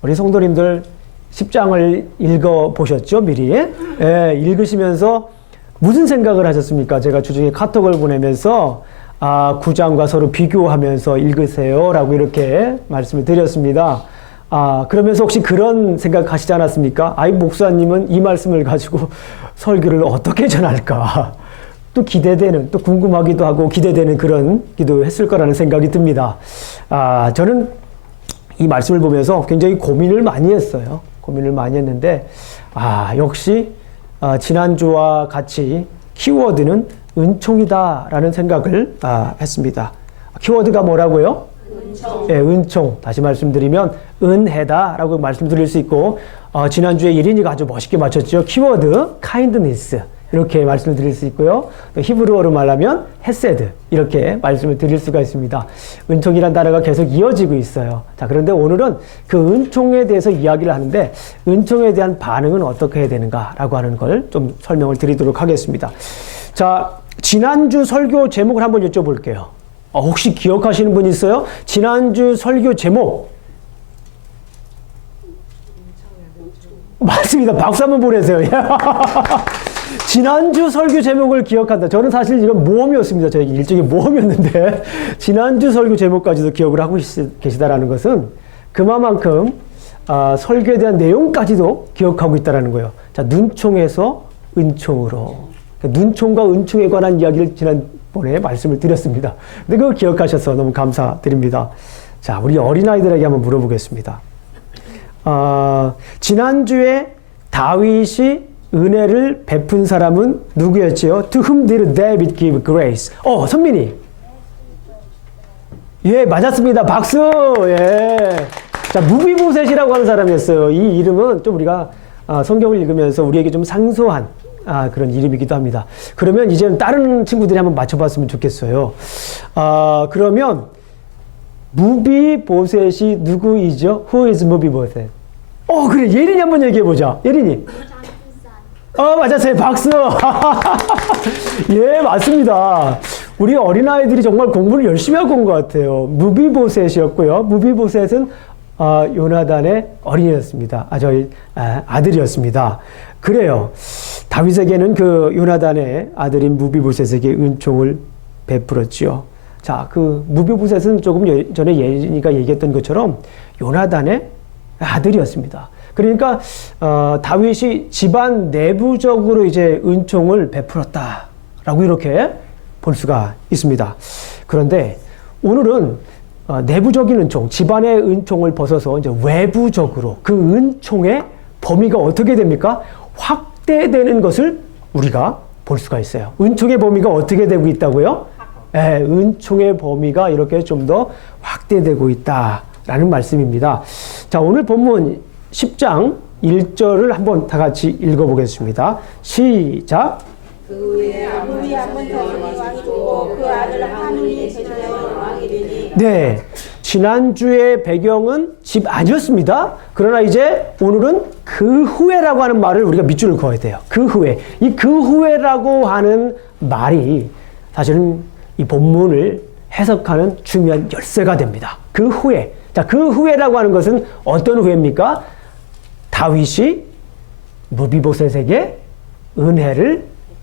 우리 성도님들 10장을 읽어보셨죠? 미리? 예, 읽으시면서 무슨 생각을 하셨습니까? 제가 주중에 카톡을 보내면서 9장과 서로 비교하면서 읽으세요 라고 이렇게 말씀을 드렸습니다. 그러면서 혹시 그런 생각하시지 않았습니까? 목사님은 이 말씀을 가지고 설교를 어떻게 전할까? 또 기대되는, 또 궁금하기도 하고 기대되는 그런 기도했을 거라는 생각이 듭니다. 저는 이 말씀을 보면서 굉장히 고민을 많이 했어요. 고민을 많이 했는데, 역시, 지난주와 같이 키워드는 은총이다라는 생각을 했습니다. 키워드가 뭐라고요? 은총. 네, 은총. 다시 말씀드리면 은혜다라고 말씀드릴 수 있고, 지난주에 예린이가 아주 멋있게 맞췄죠. 키워드 kindness 이렇게 말씀을 드릴 수 있고요. 또 히브리어로 말하면 헤세드 이렇게 말씀을 드릴 수가 있습니다. 은총이란 단어가 계속 이어지고 있어요. 자, 그런데 오늘은 그 은총에 대해서 이야기를 하는데 은총에 대한 반응은 어떻게 해야 되는가라고 하는 걸 좀 설명을 드리도록 하겠습니다. 자, 지난주 설교 제목을 한번 여쭤볼게요. 혹시 기억하시는 분 있어요? 지난주 설교 제목. 맞습니다. 박수 한번 보내세요. 지난주 설교 제목을 기억한다. 저는 사실 이건 모험이었습니다. 저희 일종의 모험이었는데 지난주 설교 제목까지도 기억을 하고 계시다라는 것은 그만큼 설교에 대한 내용까지도 기억하고 있다는 거예요. 자, 눈총에서 은총으로. 눈총과 은총에 관한 이야기를 지난번에 말씀을 드렸습니다. 근데 그거 기억하셔서 너무 감사드립니다. 자, 우리 어린아이들에게 한번 물어보겠습니다. 지난주에 다윗이 은혜를 베푼 사람은 누구였지요? To whom did David give grace? 선민이. 예, 맞았습니다. 박수! 예. 자, 무비보셋이라고 하는 사람이었어요. 이 이름은 좀 우리가 성경을 읽으면서 우리에게 좀 상소한 그런 이름이기도 합니다. 그러면 이제는 다른 친구들이 한번 맞춰봤으면 좋겠어요. 그러면 무비보셋이 누구이죠? Who is 무비보셋? 그래. 예린이 한번 얘기해보자. 예린이. 맞았어요. 박수. 예, 맞습니다. 우리 어린아이들이 정말 공부를 열심히 하고 온 것 같아요. 무비보셋이었고요. 무비보셋은 요나단의 어린이였습니다. 저희 아들이었습니다. 그래요. 다윗에게는 그 요나단의 아들인 무비보셋에게 은총을 베풀었지요. 자, 그 무비보셋은 조금 전에 예린이가 얘기했던 것처럼 요나단의 아들이었습니다. 그러니까 다윗이 집안 내부적으로 이제 은총을 베풀었다라고 이렇게 볼 수가 있습니다. 그런데 오늘은 내부적인 은총, 집안의 은총을 벗어서 이제 외부적으로 그 은총의 범위가 어떻게 됩니까? 확대되는 것을 우리가 볼 수가 있어요. 은총의 범위가 어떻게 되고 있다고요? 은총의 범위가 이렇게 좀 더 확대되고 있다라는 말씀입니다. 자, 오늘 본문 10장 1절을 한번 다 같이 읽어보겠습니다. 시작. 그 후에 아몬이 한번 더 왕이 되고 그 아들 하눈이 제사장의 왕이 되니. 네, 지난주의 배경은 집 아니었습니다. 그러나 이제 오늘은 그 후에라고 하는 말을 우리가 밑줄을 그어야 돼요. 그 후에. 이 그 후에라고 하는 말이 사실은 이 본문을 해석하는 중요한 열쇠가 됩니다. 그 후에. 자, 그 후에라고 하는 것은 어떤 후에입니까? 다윗이 무비보셋에게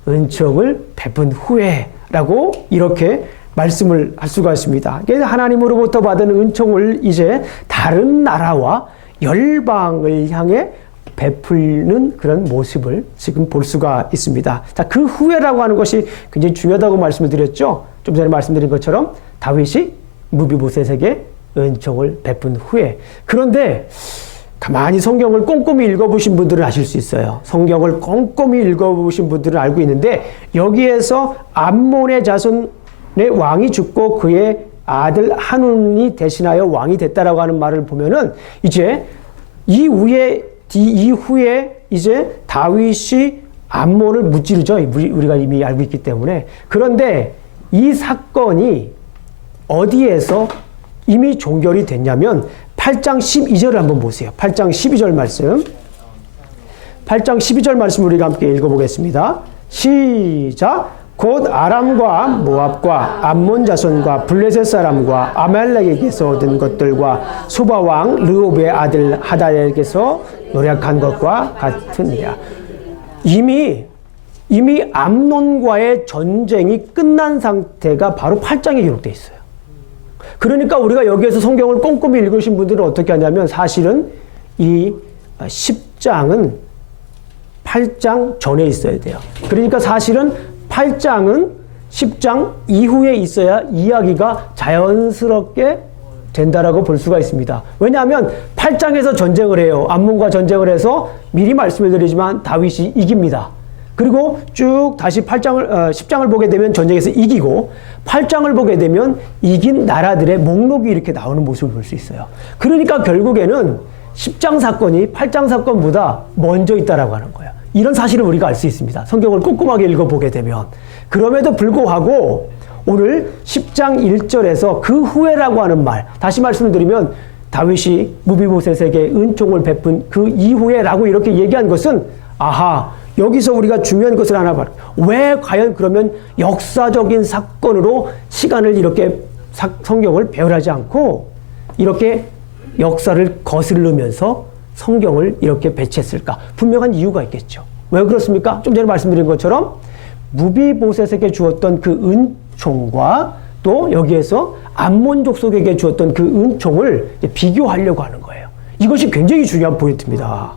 은총을 베푼 후에라고 이렇게 말씀을 할 수가 있습니다. 하나님으로부터 받은 은총을 이제 다른 나라와 열방을 향해 베풀는 그런 모습을 지금 볼 수가 있습니다. 자, 그 후에라고 하는 것이 굉장히 중요하다고 말씀을 드렸죠. 좀 전에 말씀드린 것처럼 다윗이 무비보셋에게 은총을 베푼 후에. 그런데 가만히 성경을 꼼꼼히 읽어보신 분들은 아실 수 있어요. 성경을 꼼꼼히 읽어보신 분들은 알고 있는데 여기에서 암몬의 자손의 왕이 죽고 그의 아들 하눈이 대신하여 왕이 됐다라고 하는 말을 보면은 이제 이후에 이제 다윗이 암몬을 무찌르죠. 우리가 이미 알고 있기 때문에. 그런데 이 사건이 어디에서 이미 종결이 됐냐면 8장 12절을 한번 보세요. 8장 12절 말씀. 8장 12절 말씀 우리가 함께 읽어보겠습니다. 시작. 곧 아람과 모압과 암몬 자손과 블레셋 사람과 아말렉에게서 얻은 것들과 소바 왕 르홉의 아들 하다엘에게서 노력한 것과 같으니라. 이미 암논과의 전쟁이 끝난 상태가 바로 8장에 기록되어 있어요. 그러니까 우리가 여기에서 성경을 꼼꼼히 읽으신 분들은 어떻게 하냐면 사실은 이 10장은 8장 전에 있어야 돼요. 그러니까 사실은 8장은 10장 이후에 있어야 이야기가 자연스럽게 된다라고 볼 수가 있습니다. 왜냐하면 8장에서 전쟁을 해요. 암몬과 전쟁을 해서 미리 말씀을 드리지만 다윗이 이깁니다. 그리고 쭉 다시 10장을 보게 되면 전쟁에서 이기고 8장을 보게 되면 이긴 나라들의 목록이 이렇게 나오는 모습을 볼 수 있어요. 그러니까 결국에는 10장 사건이 8장 사건보다 먼저 있다라고 하는 거예요. 이런 사실을 우리가 알 수 있습니다. 성경을 꼼꼼하게 읽어보게 되면. 그럼에도 불구하고 오늘 10장 1절에서 그 후에라고 하는 말, 다시 말씀을 드리면 다윗이 무비보셋에게 은총을 베푼 그 이후에라고 이렇게 얘기한 것은 아하, 여기서 우리가 중요한 것을 하나 봐요. 왜 과연 그러면 역사적인 사건으로 시간을 이렇게 성경을 배열하지 않고 이렇게 역사를 거스르면서 성경을 이렇게 배치했을까? 분명한 이유가 있겠죠. 왜 그렇습니까? 좀 전에 말씀드린 것처럼 무비보셋에게 주었던 그 은총과 또 여기에서 암몬 족속에게 주었던 그 은총을 비교하려고 하는 거예요. 이것이 굉장히 중요한 포인트입니다.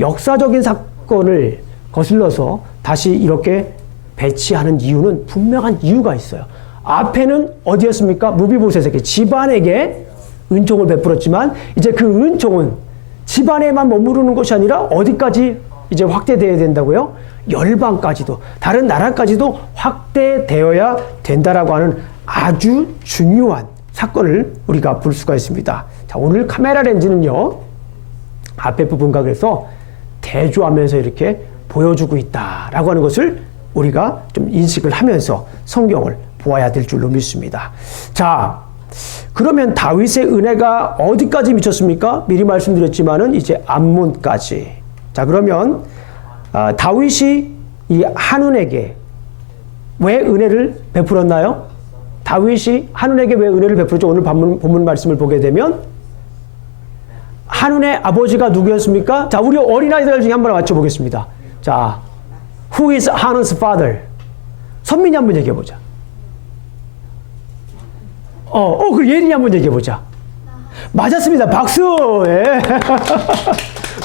역사적인 사건을 거슬러서 다시 이렇게 배치하는 이유는 분명한 이유가 있어요. 앞에는 어디였습니까? 무비보셋에게, 집안에게 은총을 베풀었지만 이제 그 은총은 집안에만 머무르는 것이 아니라 어디까지 이제 확대되어야 된다고요? 열방까지도, 다른 나라까지도 확대되어야 된다라고 하는 아주 중요한 사건을 우리가 볼 수가 있습니다. 자, 오늘 카메라 렌즈는요, 앞에 부분과 그래서 대조하면서 이렇게 보여주고 있다라고 하는 것을 우리가 좀 인식을 하면서 성경을 보아야 될 줄로 믿습니다. 자, 그러면 다윗의 은혜가 어디까지 미쳤습니까? 미리 말씀드렸지만은 이제 암몬까지. 자, 그러면 다윗이 이 한운에게 왜 은혜를 베풀었나요? 다윗이 한운에게 왜 은혜를 베풀었죠? 오늘 본문 말씀을 보게 되면 한운의 아버지가 누구였습니까? 자, 우리 어린아이들 중에 한번 맞춰보겠습니다. 자, who is Hanun's father? 선민이 한번 얘기해보자. 그 예린이 한번 얘기해보자. 맞았습니다. 박수! 예.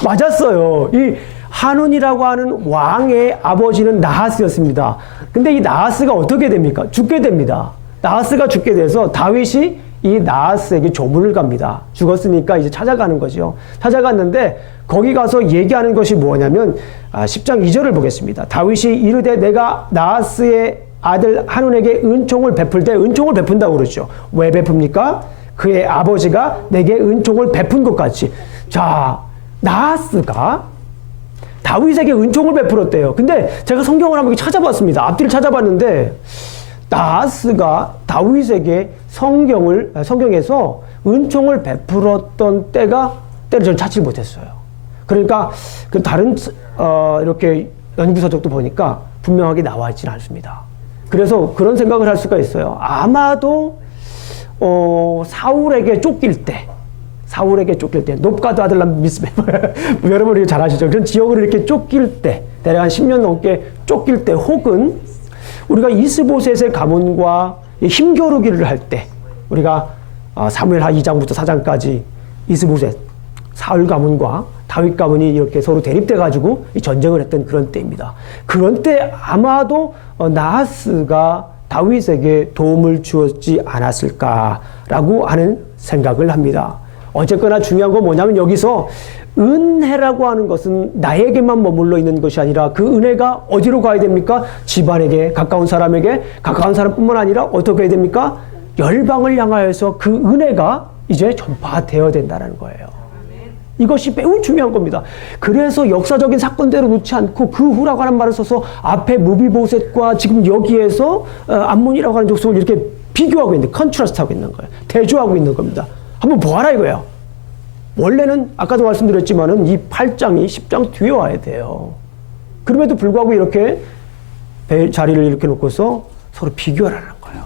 맞았어요. 이 한운이라고 하는 왕의 아버지는 나하스였습니다. 근데 이 나하스가 어떻게 됩니까? 죽게 됩니다. 나하스가 죽게 돼서 다윗이 이 나하스에게 조문을 갑니다. 죽었으니까 이제 찾아가는 거죠. 찾아갔는데 거기 가서 얘기하는 것이 뭐냐면 10장 2절을 보겠습니다. 다윗이 이르되 내가 나하스의 아들 한운에게 은총을 베풀 때, 은총을 베푼다고 그러죠. 왜 베풉니까? 그의 아버지가 내게 은총을 베푼 것 같이. 자, 나하스가 다윗에게 은총을 베풀었대요. 근데 제가 성경을 한번 찾아봤습니다. 앞뒤를 찾아봤는데 나하스가 다윗에게 성경에서 은총을 베풀었던 때를 저는 찾지 못했어요. 그러니까 그 다른 이렇게 연구서적도 보니까 분명하게 나와 있지는 않습니다. 그래서 그런 생각을 할 수가 있어요. 아마도 사울에게 쫓길 때 놉가드 아들람 미스베 여러분이 잘 아시죠? 그런 지역을 이렇게 쫓길 때, 대략 한 10년 넘게 쫓길 때, 혹은 우리가 이스보셋의 가문과 힘겨루기를 할 때, 우리가 사무엘하 2장부터 4장까지 이스보셋, 사울 가문과 다윗 가문이 이렇게 서로 대립돼 가지고 전쟁을 했던 그런 때입니다. 그런 때 아마도 나하스가 다윗에게 도움을 주었지 않았을까라고 하는 생각을 합니다. 어쨌거나 중요한 건 뭐냐면 여기서 은혜라고 하는 것은 나에게만 머물러 있는 것이 아니라 그 은혜가 어디로 가야 됩니까? 집안에게, 가까운 사람뿐만 아니라 어떻게 해야 됩니까? 열방을 향하여서 그 은혜가 이제 전파되어야 된다는 거예요. 이것이 매우 중요한 겁니다. 그래서 역사적인 사건대로 놓지 않고 그 후라고 하는 말을 써서 앞에 무비보셋과 지금 여기에서 암몬이라고 하는 족속을 이렇게 비교하고 있는, 컨트라스트하고 있는 거예요. 대조하고 있는 겁니다. 한번 보아라 이거예요. 원래는 아까도 말씀드렸지만은 이 8장이 10장 뒤에 와야 돼요. 그럼에도 불구하고 이렇게 자리를 이렇게 놓고서 서로 비교하라는 거예요.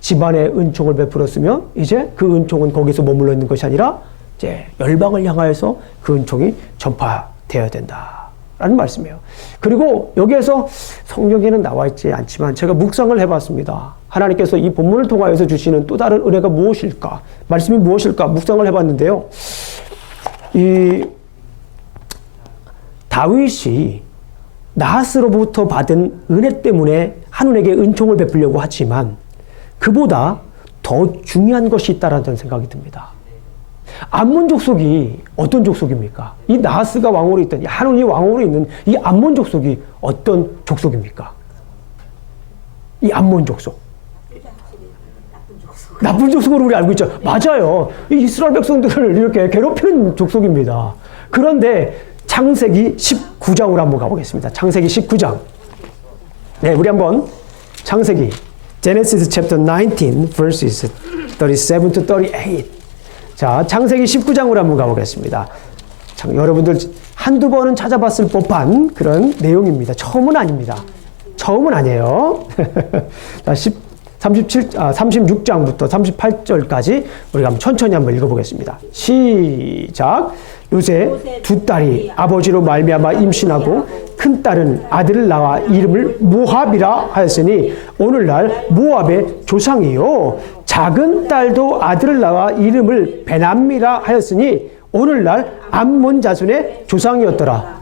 집안에 은총을 베풀었으면 이제 그 은총은 거기서 머물러 있는 것이 아니라 이제 열방을 향하여서 그 은총이 전파되어야 된다라는 말씀이에요. 그리고 여기에서 성경에는 나와 있지 않지만 제가 묵상을 해봤습니다. 하나님께서 이 본문을 통하여서 주시는 또 다른 은혜가 무엇일까? 말씀이 무엇일까? 묵상을 해봤는데요. 이 다윗이 나하스로부터 받은 은혜 때문에 한운에게 은총을 베풀려고 하지만 그보다 더 중요한 것이 있다라는 생각이 듭니다. 암몬 족속이 어떤 족속입니까? 이 나하스가 왕으로 있던, 한운이 왕으로 있는 이 암몬 족속이 어떤 족속입니까? 이 암몬 족속. 나쁜 족속으로 우리 알고 있죠. 맞아요. 이 이스라엘 백성들을 이렇게 괴롭히는 족속입니다. 그런데 창세기 19장으로 한번 가보겠습니다. 창세기 19장. 네, 우리 한번 창세기 Genesis chapter 19 verses 37 to 38. 자, 창세기 19장으로 한번 가보겠습니다. 여러분들 한두 번은 찾아봤을 법한 그런 내용입니다. 처음은 아닙니다. 처음은 아니에요. 자, 36장부터 38절까지 우리가 한번 천천히 한번 읽어보겠습니다. 시작. 요새 두 딸이 아버지로 말미암아 임신하고 큰 딸은 아들을 낳아 이름을 모압이라 하였으니 오늘날 모압의 조상이요 작은 딸도 아들을 낳아 이름을 베남미라 하였으니 오늘날 암몬 자손의 조상이었더라.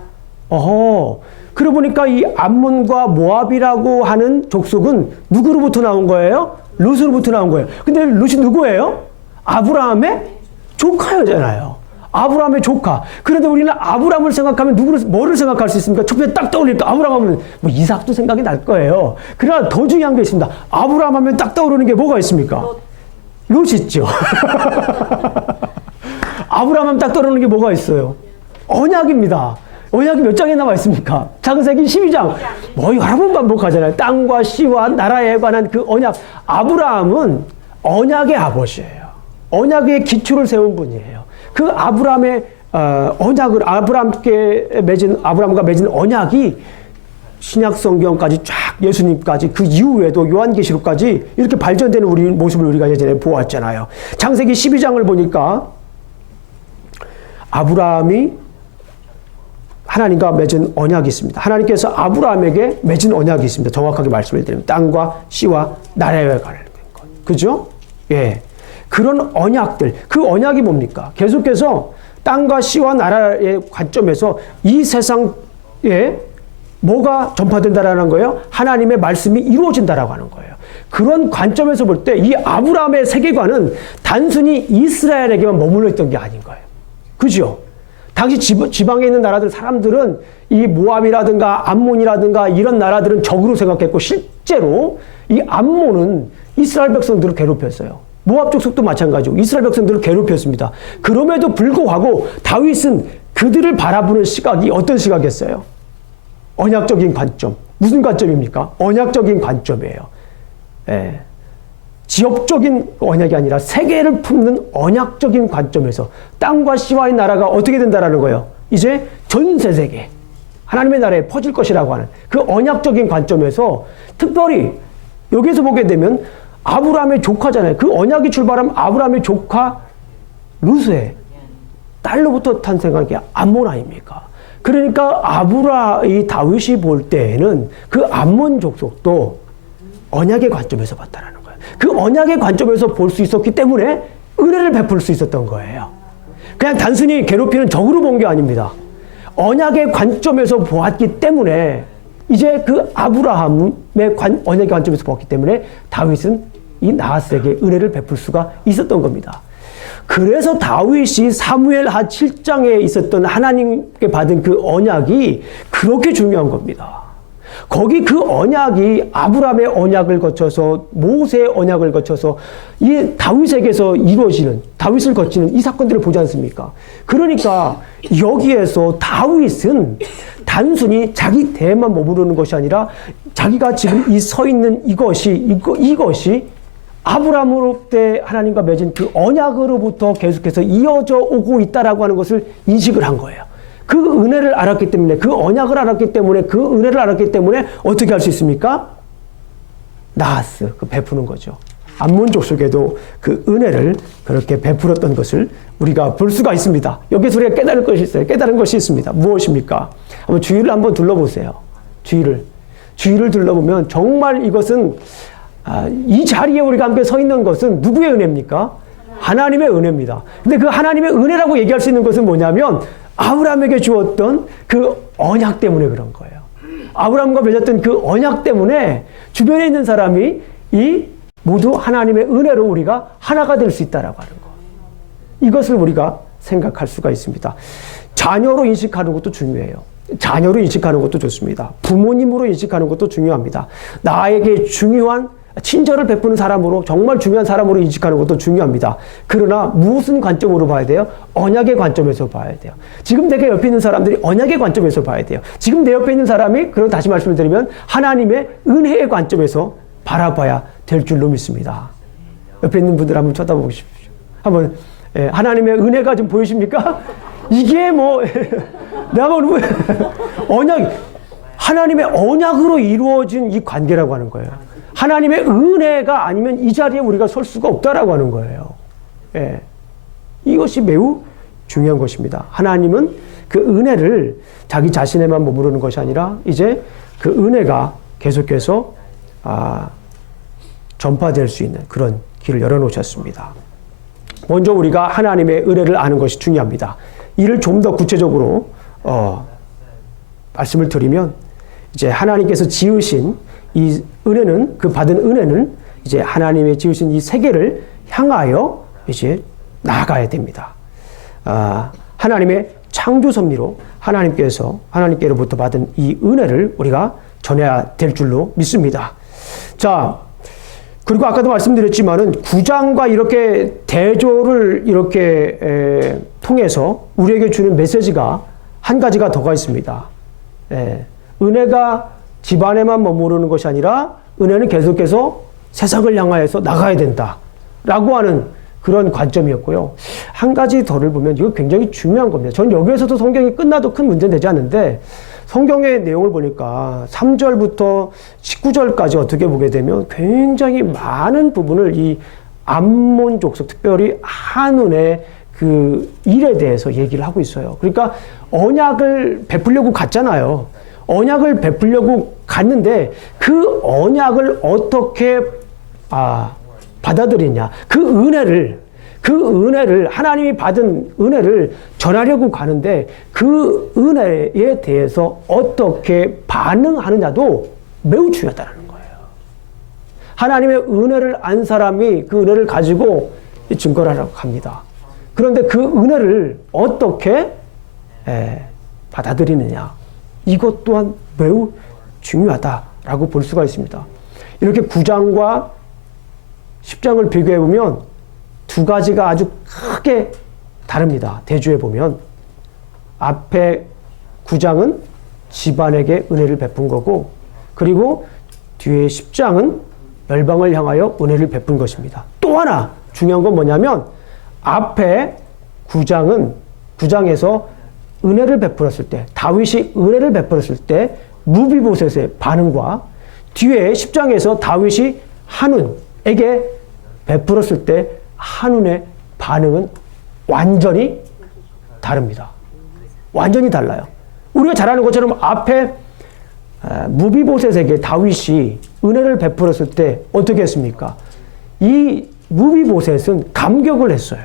그러고 보니까 이 암몬과 모압이라고 하는 족속은 누구로부터 나온 거예요? 룻으로부터 나온 거예요. 근데 룻이 누구예요? 아브라함의 조카였잖아요. 아브라함의 조카. 그런데 우리는 아브라함을 생각하면 뭐를 생각할 수 있습니까? 첫 번째 딱 떠올릴까? 아브라함은 뭐 이삭도 생각이 날 거예요. 그러나 더 중요한 게 있습니다. 아브라함 하면 딱 떠오르는 게 뭐가 있습니까? 롯 있죠. 아브라함 하면 딱 떠오르는 게 뭐가 있어요? 언약입니다. 언약이 몇 장에 나와 있습니까? 창세기 12장. 뭐 여러 번 반복하잖아요. 땅과 씨와 나라에 관한 그 언약. 아브라함은 언약의 아버지예요. 언약의 기초를 세운 분이에요. 그 아브라함의 언약을 아브라함과 맺은 언약이 신약 성경까지 쫙 예수님까지 그 이후에도 요한계시록까지 이렇게 발전되는 우리 모습을 우리가 예전에 보았잖아요. 창세기 12장을 보니까 아브라함이 하나님과 맺은 언약이 있습니다. 하나님께서 아브라함에게 맺은 언약이 있습니다. 정확하게 말씀을 드리면 땅과 씨와 나라에 관한 것. 그죠? 예. 그런 언약들, 그 언약이 뭡니까? 계속해서 땅과 씨와 나라의 관점에서 이 세상에 뭐가 전파된다라는 거예요? 하나님의 말씀이 이루어진다라고 하는 거예요. 그런 관점에서 볼 때 이 아브라함의 세계관은 단순히 이스라엘에게만 머물러 있던 게 아닌 거예요. 그죠? 당시 지방에 있는 나라들 사람들은 이 모압이라든가 암몬이라든가 이런 나라들은 적으로 생각했고 실제로 이 암몬은 이스라엘 백성들을 괴롭혔어요. 모압 족속도 마찬가지고 이스라엘 백성들을 괴롭혔습니다. 그럼에도 불구하고 다윗은 그들을 바라보는 시각이 어떤 시각이었어요? 언약적인 관점. 무슨 관점입니까? 언약적인 관점이에요. 예. 지역적인 언약이 아니라 세계를 품는 언약적인 관점에서 땅과 씨와의 나라가 어떻게 된다라는 거예요. 이제 전 세계 하나님의 나라에 퍼질 것이라고 하는 그 언약적인 관점에서 특별히 여기서 보게 되면 아브라함의 조카잖아요. 그 언약이 출발한 아브라함의 조카 룻의 딸로부터 탄생한 게 암몬 아닙니까? 그러니까 이 다윗이 볼 때에는 그 암몬 족속도 언약의 관점에서 봤다라는 거예요. 그 언약의 관점에서 볼 수 있었기 때문에 은혜를 베풀 수 있었던 거예요. 그냥 단순히 괴롭히는 적으로 본 게 아닙니다. 언약의 관점에서 보았기 때문에 이제 그 아브라함의 언약의 관점에서 보았기 때문에 다윗은 이 나하스에게 은혜를 베풀 수가 있었던 겁니다. 그래서 다윗이 사무엘하 7장에 있었던 하나님께 받은 그 언약이 그렇게 중요한 겁니다. 거기 그 언약이 아브라함의 언약을 거쳐서 모세의 언약을 거쳐서 이 다윗에게서 이루어지는 다윗을 거치는 이 사건들을 보지 않습니까? 그러니까 여기에서 다윗은 단순히 자기 대에만 머무르는 것이 아니라 자기가 지금 이 서 있는 이것이 아브라함으로부터 하나님과 맺은 그 언약으로부터 계속해서 이어져 오고 있다라고 하는 것을 인식을 한 거예요. 그 은혜를 알았기 때문에, 그 언약을 알았기 때문에, 그 은혜를 알았기 때문에 어떻게 할 수 있습니까? 나아스, 그 베푸는 거죠. 암몬족 속에도 그 은혜를 그렇게 베풀었던 것을 우리가 볼 수가 있습니다. 여기서 우리가 깨달을 것이 있어요. 깨달은 것이 있습니다. 무엇입니까? 한번 주위를 한번 둘러보세요. 주위를 둘러보면 정말 이것은 이 자리에 우리가 함께 서 있는 것은 누구의 은혜입니까? 하나님의 은혜입니다. 근데 그 하나님의 은혜라고 얘기할 수 있는 것은 뭐냐면 아브라함에게 주었던 그 언약 때문에 그런 거예요. 아브라함과 맺었던 그 언약 때문에 주변에 있는 사람이 이 모두 하나님의 은혜로 우리가 하나가 될 수 있다라고 하는 거. 이것을 우리가 생각할 수가 있습니다. 자녀로 인식하는 것도 중요해요. 자녀로 인식하는 것도 좋습니다. 부모님으로 인식하는 것도 중요합니다. 나에게 중요한 친절을 베푸는 사람으로, 정말 중요한 사람으로 인식하는 것도 중요합니다. 그러나 무슨 관점으로 봐야 돼요? 언약의 관점에서 봐야 돼요. 지금 내가 옆에 있는 사람들이 언약의 관점에서 봐야 돼요. 지금 내 옆에 있는 사람이, 그리고 다시 말씀을 드리면 하나님의 은혜의 관점에서 바라봐야 될 줄로 믿습니다. 옆에 있는 분들 한번 쳐다보십시오. 한번 하나님의 은혜가 좀 보이십니까? 이게 뭐 내가 뭐 언약, 하나님의 언약으로 이루어진 이 관계라고 하는 거예요. 하나님의 은혜가 아니면 이 자리에 우리가 설 수가 없다라고 하는 거예요. 예. 이것이 매우 중요한 것입니다. 하나님은 그 은혜를 자기 자신에만 머무르는 것이 아니라 이제 그 은혜가 계속해서 전파될 수 있는 그런 길을 열어놓으셨습니다. 먼저 우리가 하나님의 은혜를 아는 것이 중요합니다. 이를 좀 더 구체적으로 말씀을 드리면 이제 하나님께서 지으신 이 은혜는, 그 받은 은혜는 이제 하나님의 지으신 이 세계를 향하여 이제 나아가야 됩니다. 하나님의 창조 섭리로 하나님께로부터 받은 이 은혜를 우리가 전해야 될 줄로 믿습니다. 자, 그리고 아까도 말씀드렸지만은 9장과 이렇게 대조를 이렇게 통해서 우리에게 주는 메시지가 한 가지가 더가 있습니다. 은혜가 집안에만 머무르는 것이 아니라 은혜는 계속해서 세상을 향하여서 나가야 된다라고 하는 그런 관점이었고요. 한 가지 더를 보면 이거 굉장히 중요한 겁니다. 전 여기에서도 성경이 끝나도 큰 문제는 되지 않는데 성경의 내용을 보니까 3절부터 19절까지 어떻게 보게 되면 굉장히 많은 부분을 이 암몬 족속, 특별히 한운의 그 일에 대해서 얘기를 하고 있어요. 그러니까 언약을 베풀려고 갔잖아요. 언약을 베풀려고 갔는데 그 언약을 어떻게 받아들이냐. 그 은혜를 하나님이 받은 은혜를 전하려고 가는데 그 은혜에 대해서 어떻게 반응하느냐도 매우 중요하다는 거예요. 하나님의 은혜를 안 사람이 그 은혜를 가지고 증거를 하려고 합니다. 그런데 그 은혜를 어떻게 받아들이느냐. 이것 또한 매우 중요하다라고 볼 수가 있습니다. 이렇게 9장과 10장을 비교해보면 두 가지가 아주 크게 다릅니다. 대조해 보면 앞에 9장은 집안에게 은혜를 베푼 거고 그리고 뒤에 10장은 열방을 향하여 은혜를 베푼 것입니다. 또 하나 중요한 건 뭐냐면 앞에 9장에서 은혜를 베풀었을 때 다윗이 은혜를 베풀었을 때 무비보셋의 반응과 뒤에 10장에서 다윗이 한운에게 베풀었을 때 한운의 반응은 완전히 다릅니다. 완전히 달라요. 우리가 잘 아는 것처럼 앞에 무비보셋에게 다윗이 은혜를 베풀었을 때 어떻게 했습니까? 이 무비보셋은 감격을 했어요.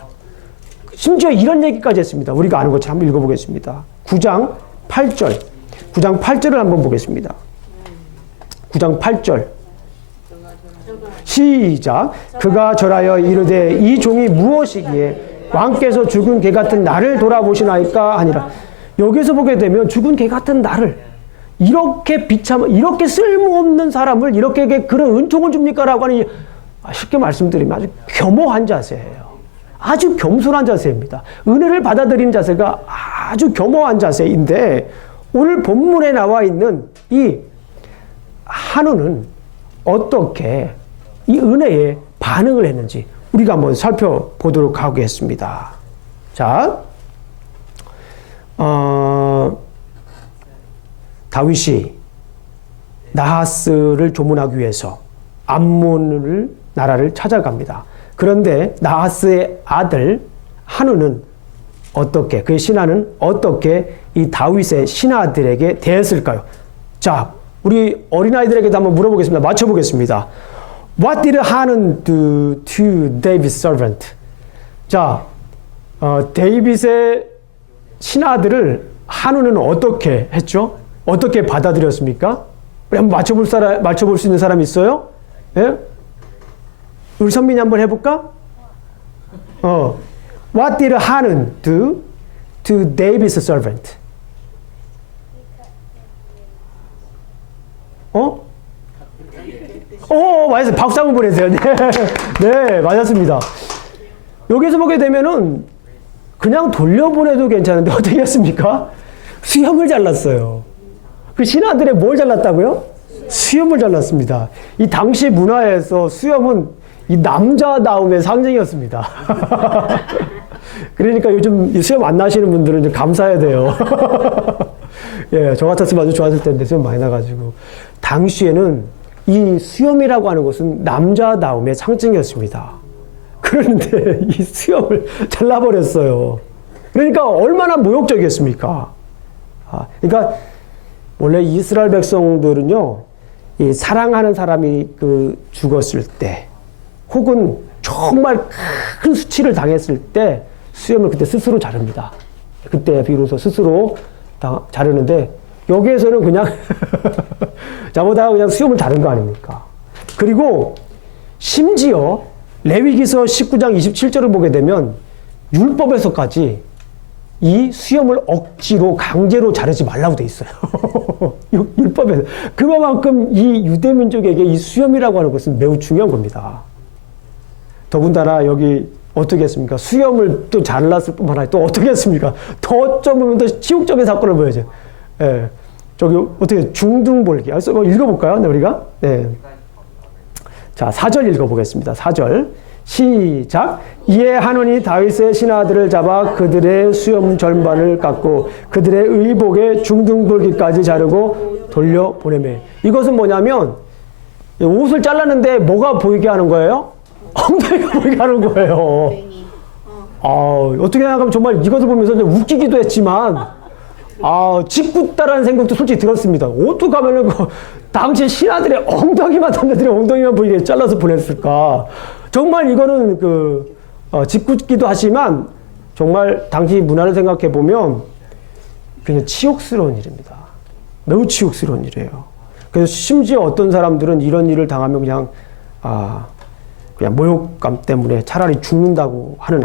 심지어 이런 얘기까지 했습니다. 우리가 아는 것처럼 한번 읽어보겠습니다. 9장 8절. 9장 8절을 한번 보겠습니다. 9장 8절. 시작. 그가 절하여 이르되 이 종이 무엇이기에 왕께서 죽은 개 같은 나를 돌아보시나이까 하니라. 여기서 보게 되면 죽은 개 같은 나를 이렇게 이렇게 쓸모없는 사람을 이렇게 그런 은총을 줍니까? 라고 하니 쉽게 말씀드리면 아주 겸허한 자세예요. 아주 겸손한 자세입니다. 은혜를 받아들이는 자세가 아주 겸허한 자세인데 오늘 본문에 나와 있는 이 한우는 어떻게 이 은혜에 반응을 했는지 우리가 한번 살펴보도록 하겠습니다. 자, 다윗이 나하스를 조문하기 위해서 암몬을 나라를 찾아갑니다. 그런데 나하스의 아들 한우는 어떻게, 그의 신하는 어떻게 이 다윗의 신하들에게 대했을까요? 자, 우리 어린아이들에게도 한번 물어보겠습니다. 맞춰보겠습니다. What did Hanun do to David's servant? 자, 데이빗의 신하들을 한우는 어떻게 했죠? 어떻게 받아들였습니까? 우리 한번 맞춰볼 수 있는 사람 있어요? 예? 우리 선민이 한번 해볼까? What did Hanun do to David's servant? 맞았어요. 박수 한번 보내세요. 네. 네, 맞았습니다. 여기서 보게 되면은 그냥 돌려보내도 괜찮은데 어떻게 했습니까? 수염을 잘랐어요. 그 신하들의 뭘 잘랐다고요? 수염을 잘랐습니다. 이 당시 문화에서 수염은 이 남자다움의 상징이었습니다. 그러니까 요즘 이 수염 안 나시는 분들은 좀 감사해야 돼요. 예, 저 같았으면 아주 좋았을 텐데 수염 많이 나가지고. 당시에는 이 수염이라고 하는 것은 남자다움의 상징이었습니다. 그런데 이 수염을 잘라버렸어요. 그러니까 얼마나 모욕적이었습니까? 그러니까 원래 이스라엘 백성들은요, 이 사랑하는 사람이 죽었을 때, 혹은 정말 큰 수치를 당했을 때 수염을 그때 스스로 자릅니다. 그때 비로소 스스로 자르는데 여기에서는 그냥 자보다가 그냥 수염을 자른 거 아닙니까? 그리고 심지어 레위기서 19장 27절을 보게 되면 율법에서까지 이 수염을 억지로 강제로 자르지 말라고 돼 있어요. 율법에서. 그만큼 이 유대민족에게 이 수염이라고 하는 것은 매우 중요한 겁니다. 더군다나 여기 어떻게 했습니까? 수염을 또 잘랐을 뿐만 아니라 또 어떻게 했습니까? 더 어쩌면 더 치욕적인 사건을 보여줘요. 예. 저기 어떻게 중등볼기. 읽어볼까요? 네, 우리가? 네. 자, 4절 읽어보겠습니다. 4절. 시작. 이에 한온이 다윗의 신하들을 잡아 그들의 수염 절반을 깎고 그들의 의복에 중등볼기까지 자르고 돌려보내매. 이것은 뭐냐면 옷을 잘랐는데 뭐가 보이게 하는 거예요? 엉덩이가 보이게 하는 거예요. 어떻게 생각하면 정말 이것을 보면서 웃기기도 했지만 짓궂다라는 생각도 솔직히 들었습니다. 어떻게 하면은 당시 신하들의 엉덩이만 남자들의 엉덩이만 보이게 잘라서 보냈을까? 정말 이거는 짓궂기도 하지만 정말 당시 문화를 생각해 보면 그냥 치욕스러운 일입니다. 매우 치욕스러운 일이에요. 그래서 심지어 어떤 사람들은 이런 일을 당하면 그냥 모욕감 때문에 차라리 죽는다고 하는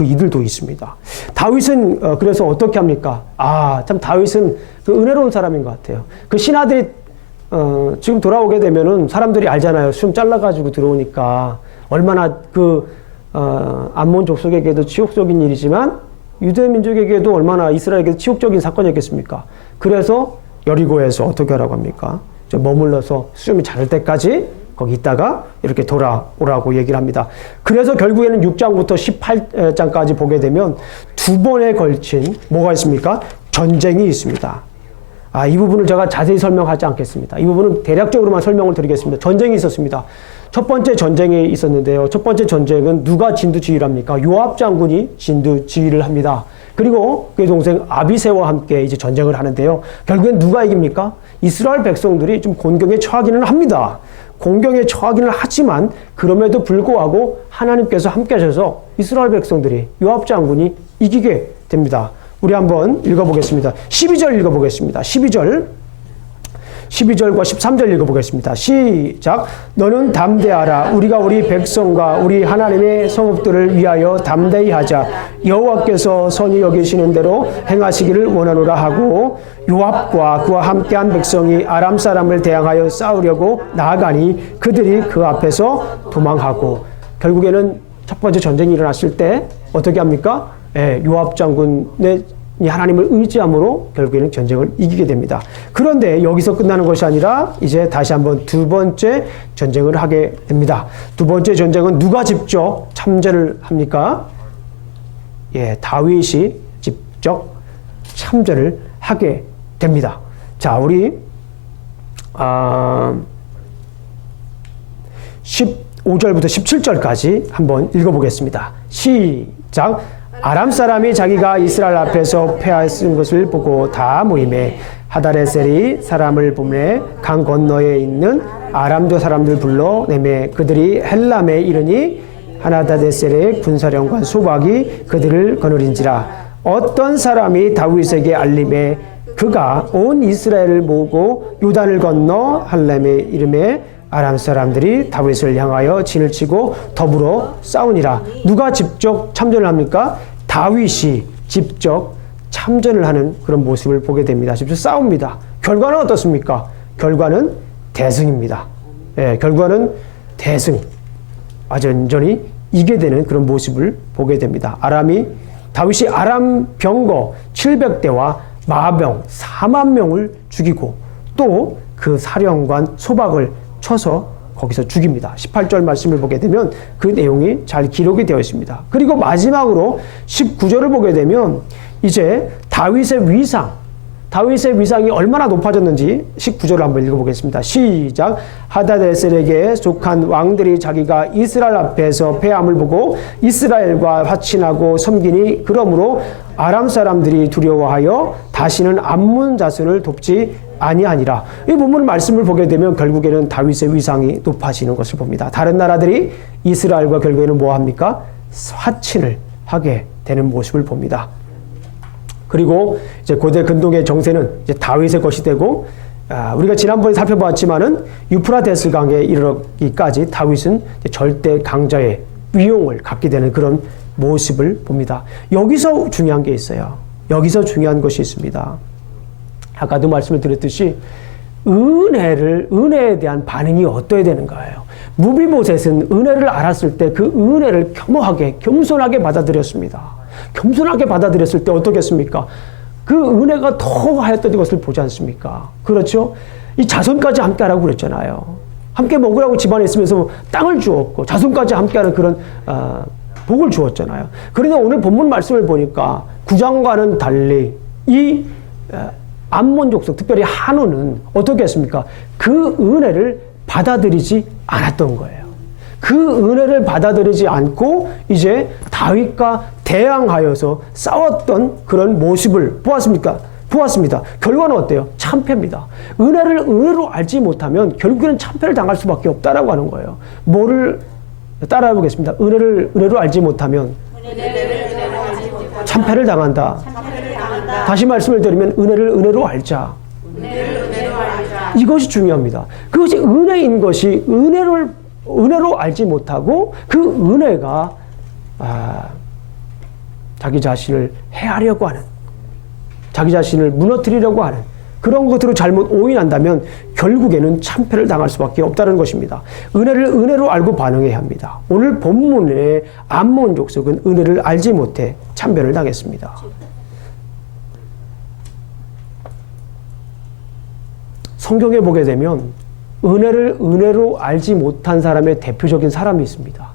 이들도 있습니다. 다윗은 그래서 어떻게 합니까? 참 다윗은 은혜로운 사람인 것 같아요. 그 신하들이 지금 돌아오게 되면은 사람들이 알잖아요. 수염 잘라가지고 들어오니까 얼마나 암몬 족속에게도 치욕적인 일이지만 유대 민족에게도 얼마나 이스라엘에게도 치욕적인 사건이었겠습니까? 그래서 여리고에서 어떻게 하라고 합니까? 머물러서 수염이 자랄 때까지 거기 있다가 이렇게 돌아오라고 얘기를 합니다. 그래서 결국에는 6장부터 18장까지 보게 되면 두 번에 걸친 뭐가 있습니까? 전쟁이 있습니다. 이 부분을 제가 자세히 설명하지 않겠습니다. 이 부분은 대략적으로만 설명을 드리겠습니다. 전쟁이 있었습니다. 첫 번째 전쟁이 있었는데요. 첫 번째 전쟁은 누가 진두지휘를 합니까? 요압 장군이 진두지휘를 합니다. 그리고 그의 동생 아비새와 함께 이제 전쟁을 하는데요. 결국엔 누가 이깁니까? 이스라엘 백성들이 좀 곤경에 처하기는 합니다. 공경에 처하기는 하지만 그럼에도 불구하고 하나님께서 함께 하셔서 이스라엘 백성들이 요압 장군이 이기게 됩니다. 우리 한번 읽어보겠습니다. 12절 읽어보겠습니다. 12절과 13절 읽어보겠습니다. 시작. 너는 담대하라. 우리가 우리 백성과 우리 하나님의 성읍들을 위하여 담대히 하자. 여호와께서 선히 여기시는 대로 행하시기를 원하노라 하고 요압과 그와 함께한 백성이 아람 사람을 대항하여 싸우려고 나아가니 그들이 그 앞에서 도망하고. 결국에는 첫 번째 전쟁이 일어났을 때 어떻게 합니까? 요압 장군의 하나님을 의지함으로 결국에는 전쟁을 이기게 됩니다. 그런데 여기서 끝나는 것이 아니라 이제 다시 한번 두 번째 전쟁을 하게 됩니다. 두 번째 전쟁은 누가 직접 참전을 합니까? 다윗이 직접 참전을 하게 됩니다. 자, 우리 15절부터 17절까지 한번 읽어보겠습니다. 시작. 아람 사람이 자기가 이스라엘 앞에서 패하신 것을 보고 다 모임에 하다레셀이 사람을 보내 강 건너에 있는 아람도 사람들 불러 내매 그들이 헬람에 이르니 하다데셀의 군사령관 소박이 그들을 거느린지라. 어떤 사람이 다윗에게 알림에 그가 온 이스라엘을 모으고 요단을 건너 할렘에 이름에 아람 사람들이 다윗을 향하여 진을 치고 더불어 싸우니라. 누가 직접 참전을 합니까? 다윗이 직접 참전을 하는 그런 모습을 보게 됩니다. 직접 싸웁니다. 결과는 어떻습니까? 결과는 대승입니다. 예, 결과는 대승. 완전히 이게 되는 그런 모습을 보게 됩니다. 다윗이 아람 병거 700대와 마병 4만 명을 죽이고 또 그 사령관 소박을 쳐서 거기서 죽입니다. 18절 말씀을 보게 되면 그 내용이 잘 기록이 되어 있습니다. 그리고 마지막으로 19절을 보게 되면 이제 다윗의 위상이 얼마나 높아졌는지 19절을 한번 읽어보겠습니다. 시작. 하다데셀에게 속한 왕들이 자기가 이스라엘 앞에서 패함을 보고 이스라엘과 화친하고 섬기니 그러므로 아람 사람들이 두려워하여 다시는 암몬 자손을 돕지 아니하니라. 이 본문 말씀을 보게 되면 결국에는 다윗의 위상이 높아지는 것을 봅니다. 다른 나라들이 이스라엘과 결국에는 뭐 합니까? 화친을 하게 되는 모습을 봅니다. 그리고 이제 고대 근동의 정세는 이제 다윗의 것이 되고, 우리가 지난번에 살펴봤지만은 유프라데스 강에 이르기까지 다윗은 절대 강자의 위용을 갖게 되는 그런 모습을 봅니다. 여기서 중요한 게 있어요. 여기서 중요한 것이 있습니다. 아까도 말씀을 드렸듯이 은혜에 대한 반응이 어떠해야 되는 거예요. 무비보셋은 은혜를 알았을 때 그 은혜를 겸허하게 겸손하게 받아들였습니다. 겸손하게 받아들였을 때 어떻겠습니까? 그 은혜가 더하였던 것을 보지 않습니까? 그렇죠? 이 자손까지 함께하라고 그랬잖아요. 함께 먹으라고 집안에 있으면서 땅을 주었고 자손까지 함께하는 그런 복을 주었잖아요. 그런데 오늘 본문 말씀을 보니까 9장과는 달리 이 암몬 족속, 특별히 한우는 어떻게 했습니까? 그 은혜를 받아들이지 않았던 거예요. 그 은혜를 받아들이지 않고 이제 다윗과 대항하여서 싸웠던 그런 모습을 보았습니다. 결과는 어때요? 참패입니다. 은혜를 은혜로 알지 못하면 결국에는 참패를 당할 수밖에 없다라고 하는 거예요. 뭐를 따라해 보겠습니다. 은혜를 은혜로 알지 못하면 참패를 당한다. 다시 말씀을 드리면 은혜를 은혜로 알자. 이것이 중요합니다. 그것이 은혜인 것이 은혜로 알지 못하고 그 은혜가 자기 자신을 해하려고 하는, 자기 자신을 무너뜨리려고 하는 그런 것으로 잘못 오인한다면 결국에는 참패를 당할 수밖에 없다는 것입니다. 은혜를 은혜로 알고 반응해야 합니다. 오늘 본문의 암몬 족속은 은혜를 알지 못해 참변을 당했습니다. 성경에 보게 되면 은혜를 은혜로 알지 못한 사람의 대표적인 사람이 있습니다.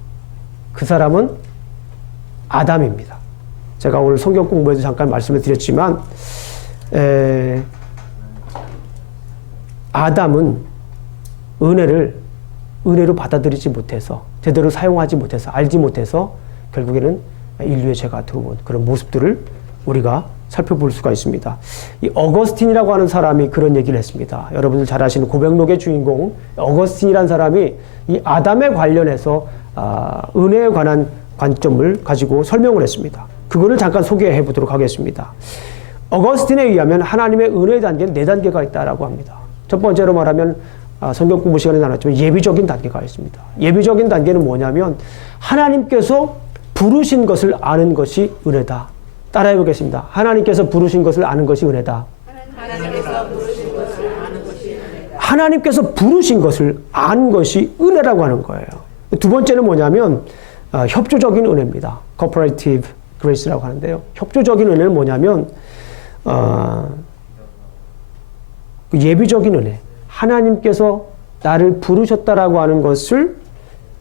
그 사람은 아담입니다. 제가 오늘 성경 공부에서 잠깐 말씀을 드렸지만 아담은 은혜를 은혜로 받아들이지 못해서, 제대로 사용하지 못해서, 알지 못해서 결국에는 인류의 죄가 들어온 그런 모습들을 우리가 살펴볼 수가 있습니다. 이 어거스틴이라고 하는 사람이 그런 얘기를 했습니다. 여러분들 잘 아시는 고백록의 주인공 어거스틴이라는 사람이 이 아담에 관련해서 은혜에 관한 관점을 가지고 설명을 했습니다. 그거를 잠깐 소개해 보도록 하겠습니다. 어거스틴에 의하면 하나님의 은혜의 단계는 4단계가 있다라고 합니다. 첫 번째로 말하면 성경 공부 시간에 나눴지만 예비적인 단계가 있습니다. 예비적인 단계는 뭐냐면 하나님께서 부르신 것을 아는 것이 은혜다. 따라해 보겠습니다. 하나님께서 부르신 것을 아는 것이 은혜다. 하나님께서 부르신 것을 아는 것이 은혜라고 하는 거예요. 두 번째는 뭐냐면 협조적인 은혜입니다. cooperative grace라고 하는데요. 협조적인 은혜는 뭐냐면 예비적인 은혜. 하나님께서 나를 부르셨다라고 하는 것을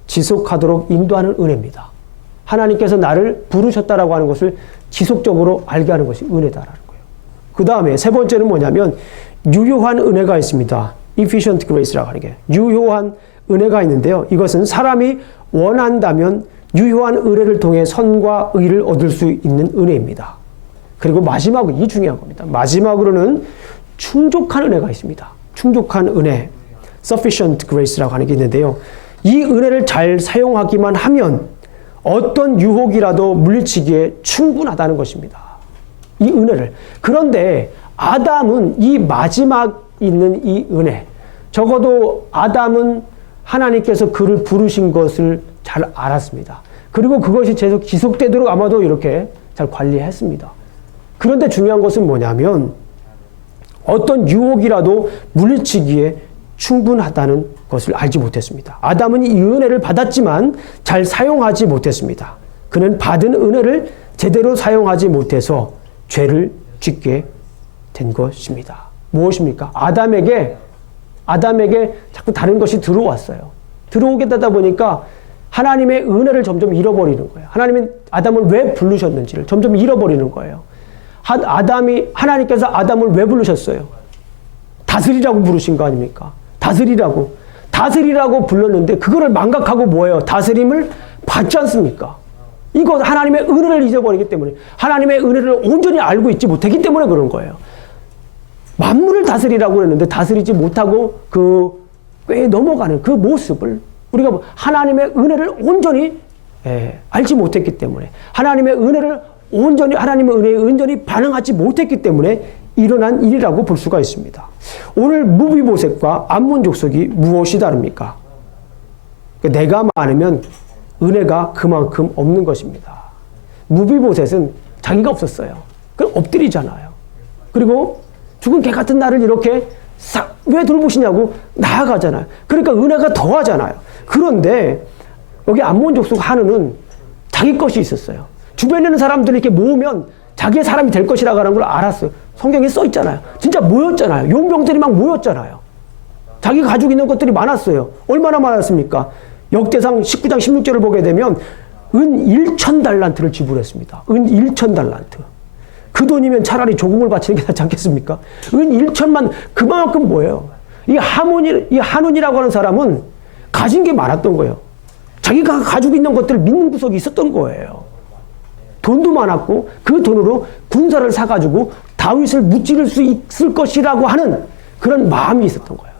지속하도록 인도하는 은혜입니다. 하나님께서 나를 부르셨다라고 하는 것을 지속적으로 알게 하는 것이 은혜다라는 거예요. 그 다음에 세 번째는 뭐냐면 유효한 은혜가 있습니다. efficient grace라고 하는 게 유효한 은혜가 있는데요. 이것은 사람이 원한다면 유효한 은혜를 통해 선과 의를 얻을 수 있는 은혜입니다. 그리고 마지막으로 이 중요한 겁니다. 마지막으로는 충족한 은혜가 있습니다. 충족한 은혜, sufficient grace라고 하는 게 있는데요. 이 은혜를 잘 사용하기만 하면 어떤 유혹이라도 물리치기에 충분하다는 것입니다. 이 은혜를. 그런데 아담은 이 마지막 있는 이 은혜, 적어도 아담은 하나님께서 그를 부르신 것을 잘 알았습니다. 그리고 그것이 계속 지속되도록 아마도 이렇게 잘 관리했습니다. 그런데 중요한 것은 뭐냐면 어떤 유혹이라도 물리치기에 충분하다는 것을 알지 못했습니다. 아담은 이 은혜를 받았지만 잘 사용하지 못했습니다. 그는 받은 은혜를 제대로 사용하지 못해서 죄를 짓게 된 것입니다. 무엇입니까? 아담에게 자꾸 다른 것이 들어왔어요. 들어오게 되다 보니까 하나님의 은혜를 점점 잃어버리는 거예요. 하나님은 아담을 왜 부르셨는지를 점점 잃어버리는 거예요. 하나님께서 아담을 왜 부르셨어요? 다스리라고 부르신 거 아닙니까? 다스리라고 불렀는데 그거를 망각하고 뭐예요? 다스림을 받지 않습니까? 이거 하나님의 은혜를 잊어버리기 때문에 하나님의 은혜를 온전히 알고 있지 못했기 때문에 그런 거예요. 만물을 다스리라고 했는데 다스리지 못하고 그 꽤 넘어가는 그 모습을 우리가 하나님의 은혜를 온전히 알지 못했기 때문에 하나님의 은혜에 온전히 반응하지 못했기 때문에 일어난 일이라고 볼 수가 있습니다. 오늘 무비보셋과 암몬 족속이 무엇이 다릅니까? 내가 많으면 은혜가 그만큼 없는 것입니다. 무비보셋은 자기가 없었어요. 그럼 엎드리잖아요. 그리고 죽은 개 같은 나를 이렇게 왜 돌보시냐고 나아가잖아요. 그러니까 은혜가 더하잖아요. 그런데 여기 암몬 족속 하느는 자기 것이 있었어요. 주변에 있는 사람들이 이렇게 모으면 자기의 사람이 될 것이라고 하는 걸 알았어요. 성경에 써 있잖아요. 진짜 모였잖아요. 용병들이 막 모였잖아요. 자기가 가지고 있는 것들이 많았어요. 얼마나 많았습니까? 역대상 19장 16절을 보게 되면 은 1,000달란트를 지불했습니다. 은 1,000달란트. 그 돈이면 차라리 조금을 바치는 게 낫지 않겠습니까? 은 1,000만 그만큼 뭐예요? 이 한운이라고 하는 사람은 가진 게 많았던 거예요. 자기가 가지고 있는 것들을 믿는 구석이 있었던 거예요. 돈도 많았고 그 돈으로 군사를 사가지고 다윗을 무찌를 수 있을 것이라고 하는 그런 마음이 있었던 거예요.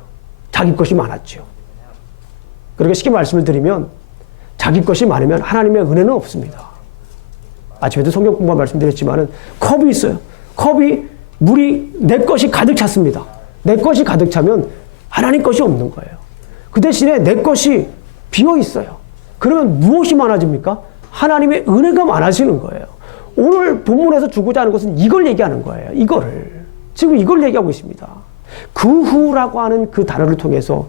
자기 것이 많았죠. 그렇게 쉽게 말씀을 드리면 자기 것이 많으면 하나님의 은혜는 없습니다. 아침에도 성경 공부한 말씀드렸지만은 컵이 있어요. 컵이 물이 내 것이 가득 찼습니다. 내 것이 가득 차면 하나님 것이 없는 거예요. 그 대신에 내 것이 비어 있어요. 그러면 무엇이 많아집니까? 하나님의 은혜가 많아지는 거예요. 오늘 본문에서 주고자 하는 것은 이걸 얘기하는 거예요. 지금 이걸 얘기하고 있습니다. 그 후라고 하는 그 단어를 통해서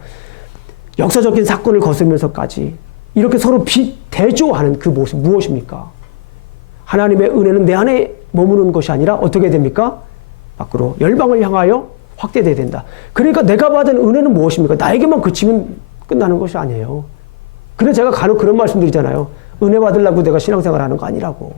역사적인 사건을 거슬면서까지 이렇게 서로 대조하는 그 모습 무엇입니까? 하나님의 은혜는 내 안에 머무는 것이 아니라 어떻게 됩니까? 밖으로 열방을 향하여 확대돼야 된다. 그러니까 내가 받은 은혜는 무엇입니까? 나에게만 그치면 끝나는 것이 아니에요. 그래서 제가 간혹 그런 말씀드리잖아요. 은혜 받으려고 내가 신앙생활 하는 거 아니라고.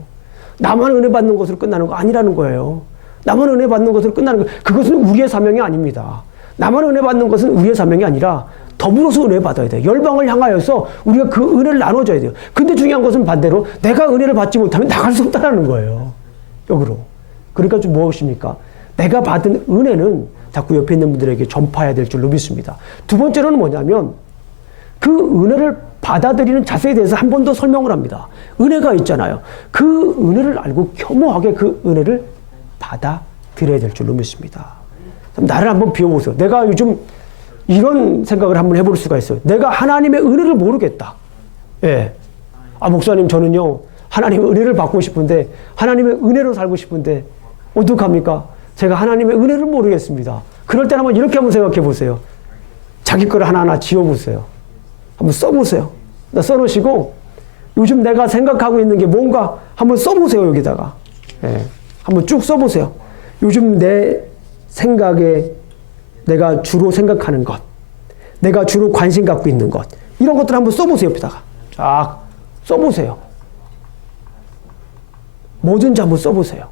나만 은혜 받는 것으로 끝나는 거 아니라는 거예요. 나만 은혜 받는 것으로 끝나는 거. 그것은 우리의 사명이 아닙니다. 나만 은혜 받는 것은 우리의 사명이 아니라 더불어서 은혜 받아야 돼요. 열방을 향하여서 우리가 그 은혜를 나눠줘야 돼요. 근데 중요한 것은 반대로 내가 은혜를 받지 못하면 나갈 수 없다는 거예요. 역으로. 그러니까 좀 무엇입니까? 내가 받은 은혜는 자꾸 옆에 있는 분들에게 전파해야 될 줄로 믿습니다. 두 번째로는 뭐냐면 그 은혜를 받아들이는 자세에 대해서 한 번 더 설명을 합니다. 은혜가 있잖아요. 그 은혜를 알고 겸허하게 그 은혜를 받아들여야 될 줄로 믿습니다. 나를 한번 비워보세요. 내가 요즘 이런 생각을 한번 해볼 수가 있어요. 내가 하나님의 은혜를 모르겠다. 예. 목사님, 저는요, 하나님의 은혜를 받고 싶은데, 하나님의 은혜로 살고 싶은데, 어떡합니까? 제가 하나님의 은혜를 모르겠습니다. 그럴 때는 한번 이렇게 한번 생각해 보세요. 자기 거를 하나하나 지워보세요. 한번 써보세요. 써놓으시고, 요즘 내가 생각하고 있는 게 뭔가 한번 써보세요, 여기다가. 예. 한번 쭉 써보세요. 요즘 내 생각에 내가 주로 생각하는 것, 내가 주로 관심 갖고 있는 것, 이런 것들 한번 써보세요, 옆에다가. 쫙 써보세요. 뭐든지 한번 써보세요.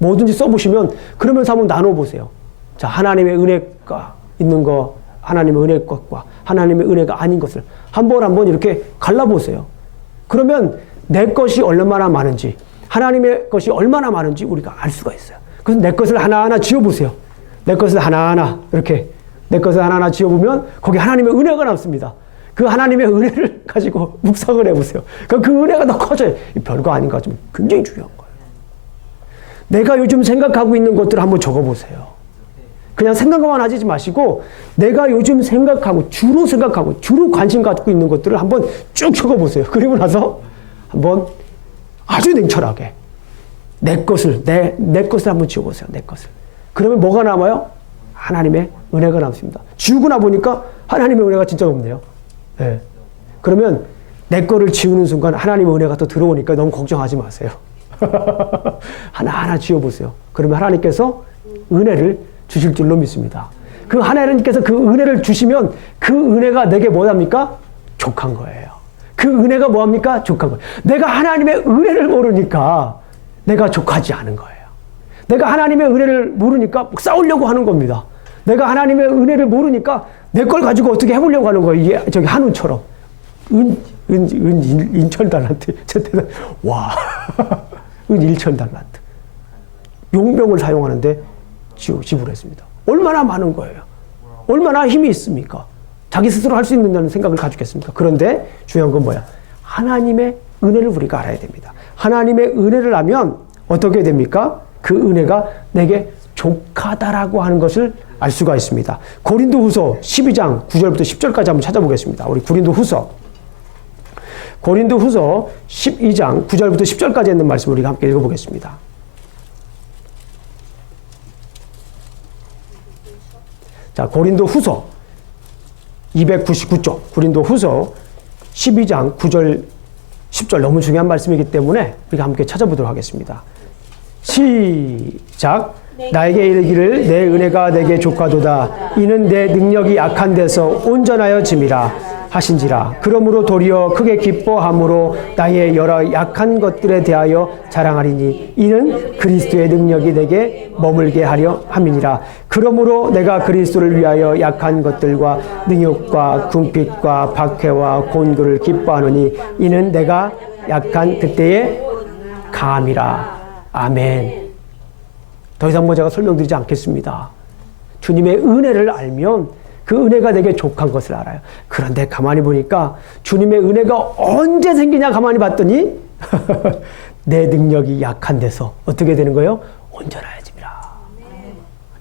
뭐든지 써보시면 그러면서 한번 나눠보세요. 자, 하나님의 은혜가 있는 거, 하나님의 은혜 것과 하나님의 은혜가 아닌 것을 한번 이렇게 갈라보세요. 그러면 내 것이 얼마나 많은지, 하나님의 것이 얼마나 많은지 우리가 알 수가 있어요. 그래서 내 것을 하나하나 지어보세요. 내 것을 하나하나 이렇게 내 것을 하나하나 지어보면 거기 하나님의 은혜가 남습니다. 그 하나님의 은혜를 가지고 묵상을 해보세요. 그 은혜가 더 커져요. 별거 아닌가 좀 굉장히 중요한 거예요. 내가 요즘 생각하고 있는 것들을 한번 적어보세요. 그냥 생각만 하지 마시고 내가 요즘 생각하고 주로 관심 갖고 있는 것들을 한번 쭉 적어보세요. 그리고 나서 한번 아주 냉철하게 내 것을 한번 지어보세요. 내 것을. 그러면 뭐가 남아요? 하나님의 은혜가 남습니다. 지우고 나보니까 하나님의 은혜가 진짜 없네요. 네. 그러면 내 거를 지우는 순간 하나님의 은혜가 또 들어오니까 너무 걱정하지 마세요. 하나하나 지워보세요. 그러면 하나님께서 은혜를 주실 줄로 믿습니다. 그 하나님께서 그 은혜를 주시면 그 은혜가 내게 뭐합니까? 족한 거예요. 그 은혜가 뭐합니까? 족한 거예요. 내가 하나님의 은혜를 모르니까 내가 족하지 않은 거예요. 내가 하나님의 은혜를 모르니까 싸우려고 하는 겁니다. 내가 하나님의 은혜를 모르니까 내 걸 가지고 어떻게 해보려고 하는 거예요. 이게 저기 한우처럼. 인천 달란트. 와. 인천 달란트. 용병을 사용하는데 지불했습니다. 얼마나 많은 거예요. 얼마나 힘이 있습니까? 자기 스스로 할 수 있는 생각을 가지겠습니까? 그런데 중요한 건 뭐야? 하나님의 은혜를 우리가 알아야 됩니다. 하나님의 은혜를 알면 어떻게 됩니까? 그 은혜가 내게 족하다라고 하는 것을 알 수가 있습니다. 고린도후서 12장 9절부터 10절까지 한번 찾아보겠습니다. 우리 고린도후서 12장 9절부터 10절까지 있는 말씀 우리가 함께 읽어보겠습니다. 자, 고린도후서 299쪽 고린도후서 12장 9절 10절 너무 중요한 말씀이기 때문에 우리가 함께 찾아보도록 하겠습니다. 시작. 나에게 이르기를 내 은혜가 내게 족하도다. 이는 내 능력이 약한 데서 온전하여 짐이라 하신지라. 그러므로 도리어 크게 기뻐함으로 나의 여러 약한 것들에 대하여 자랑하리니 이는 그리스도의 능력이 내게 머물게 하려 함이니라. 그러므로 내가 그리스도를 위하여 약한 것들과 능욕과 궁핍과 박해와 곤고를 기뻐하노니 이는 내가 약한 그때의 감이라. 아멘. 더 이상 제가 설명드리지 않겠습니다. 주님의 은혜를 알면 그 은혜가 내게 족한 것을 알아요. 그런데 가만히 보니까 주님의 은혜가 언제 생기냐 가만히 봤더니 내 능력이 약한 데서 어떻게 되는 거예요? 온전하여짐이라.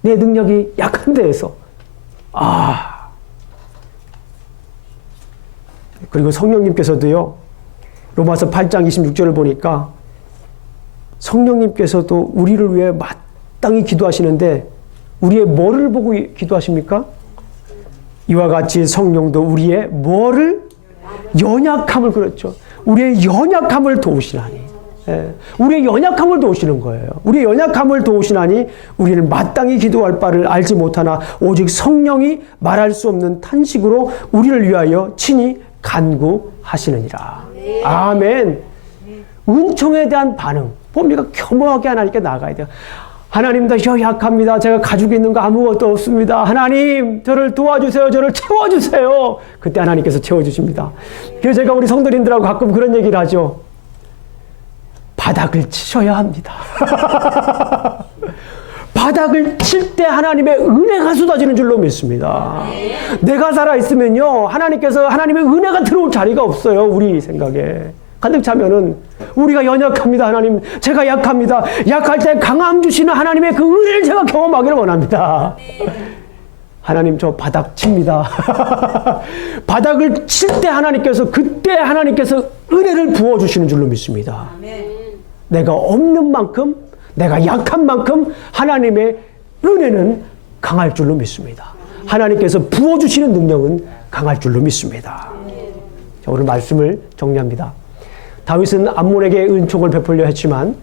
내 능력이 약한 데에서. 그리고 성령님께서도요. 로마서 8장 26절을 보니까 성령님께서도 우리를 위해 마땅히 기도하시는데 우리의 뭐를 보고 기도하십니까? 이와 같이 성령도 우리의 뭐를? 연약함을, 그렇죠. 우리의 연약함을 도우시나니. 예, 우리의 연약함을 도우시는 거예요. 우리의 연약함을 도우시나니 우리는 마땅히 기도할 바를 알지 못하나 오직 성령이 말할 수 없는 탄식으로 우리를 위하여 친히 간구하시느니라. 아멘. 은총에 대한 반응. 뭡니까? 겸허하게 하나님께 나아가야 돼요. 하나님, 저 약합니다. 제가 가지고 있는 거 아무것도 없습니다. 하나님, 저를 도와주세요. 저를 채워주세요. 그때 하나님께서 채워주십니다. 그래서 제가 우리 성도님들하고 가끔 그런 얘기를 하죠. 바닥을 치셔야 합니다. 바닥을 칠 때 하나님의 은혜가 쏟아지는 줄로 믿습니다. 내가 살아있으면요, 하나님께서 하나님의 은혜가 들어올 자리가 없어요. 우리 생각에. 가득 차면은 우리가 연약합니다. 하나님, 제가 약합니다. 약할 때 강함 주시는 하나님의 그 은혜를 제가 경험하기를 원합니다. 하나님, 저 바닥 칩니다. 바닥을 칠 때 하나님께서, 그때 하나님께서 은혜를 부어주시는 줄로 믿습니다. 내가 없는 만큼, 내가 약한 만큼 하나님의 은혜는 강할 줄로 믿습니다. 하나님께서 부어주시는 능력은 강할 줄로 믿습니다. 자, 오늘 말씀을 정리합니다. 다윗은 암몬에게 은총을 베풀려 했지만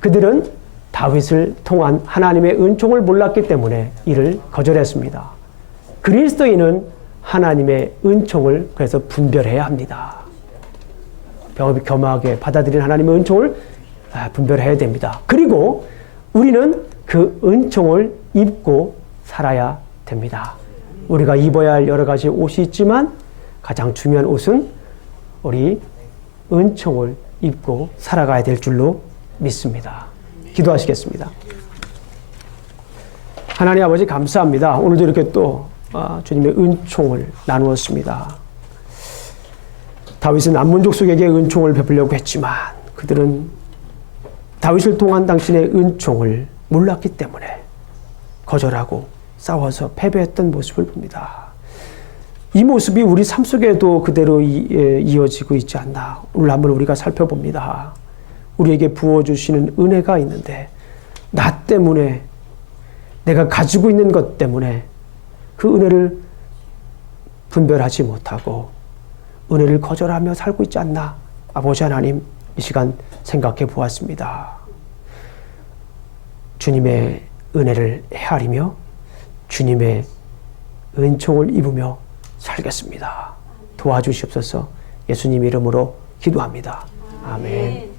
그들은 다윗을 통한 하나님의 은총을 몰랐기 때문에 이를 거절했습니다. 그리스도인은 하나님의 은총을 그래서 분별해야 합니다. 겸허하게 받아들인 하나님의 은총을 분별해야 됩니다. 그리고 우리는 그 은총을 입고 살아야 됩니다. 우리가 입어야 할 여러 가지 옷이 있지만 가장 중요한 옷은 우리 은총을 입고 살아가야 될 줄로 믿습니다. 기도하시겠습니다. 하나님 아버지 감사합니다. 오늘도 이렇게 또 주님의 은총을 나누었습니다. 다윗은 남문족속에게 은총을 베풀려고 했지만 그들은 다윗을 통한 당신의 은총을 몰랐기 때문에 거절하고 싸워서 패배했던 모습을 봅니다. 이 모습이 우리 삶 속에도 그대로 이어지고 있지 않나. 오늘 한번 우리가 살펴봅니다. 우리에게 부어주시는 은혜가 있는데 나 때문에 내가 가지고 있는 것 때문에 그 은혜를 분별하지 못하고 은혜를 거절하며 살고 있지 않나. 아버지 하나님 이 시간 생각해 보았습니다. 주님의 은혜를 헤아리며 주님의 은총을 입으며 살겠습니다. 도와주시옵소서. 예수님 이름으로 기도합니다. 아멘.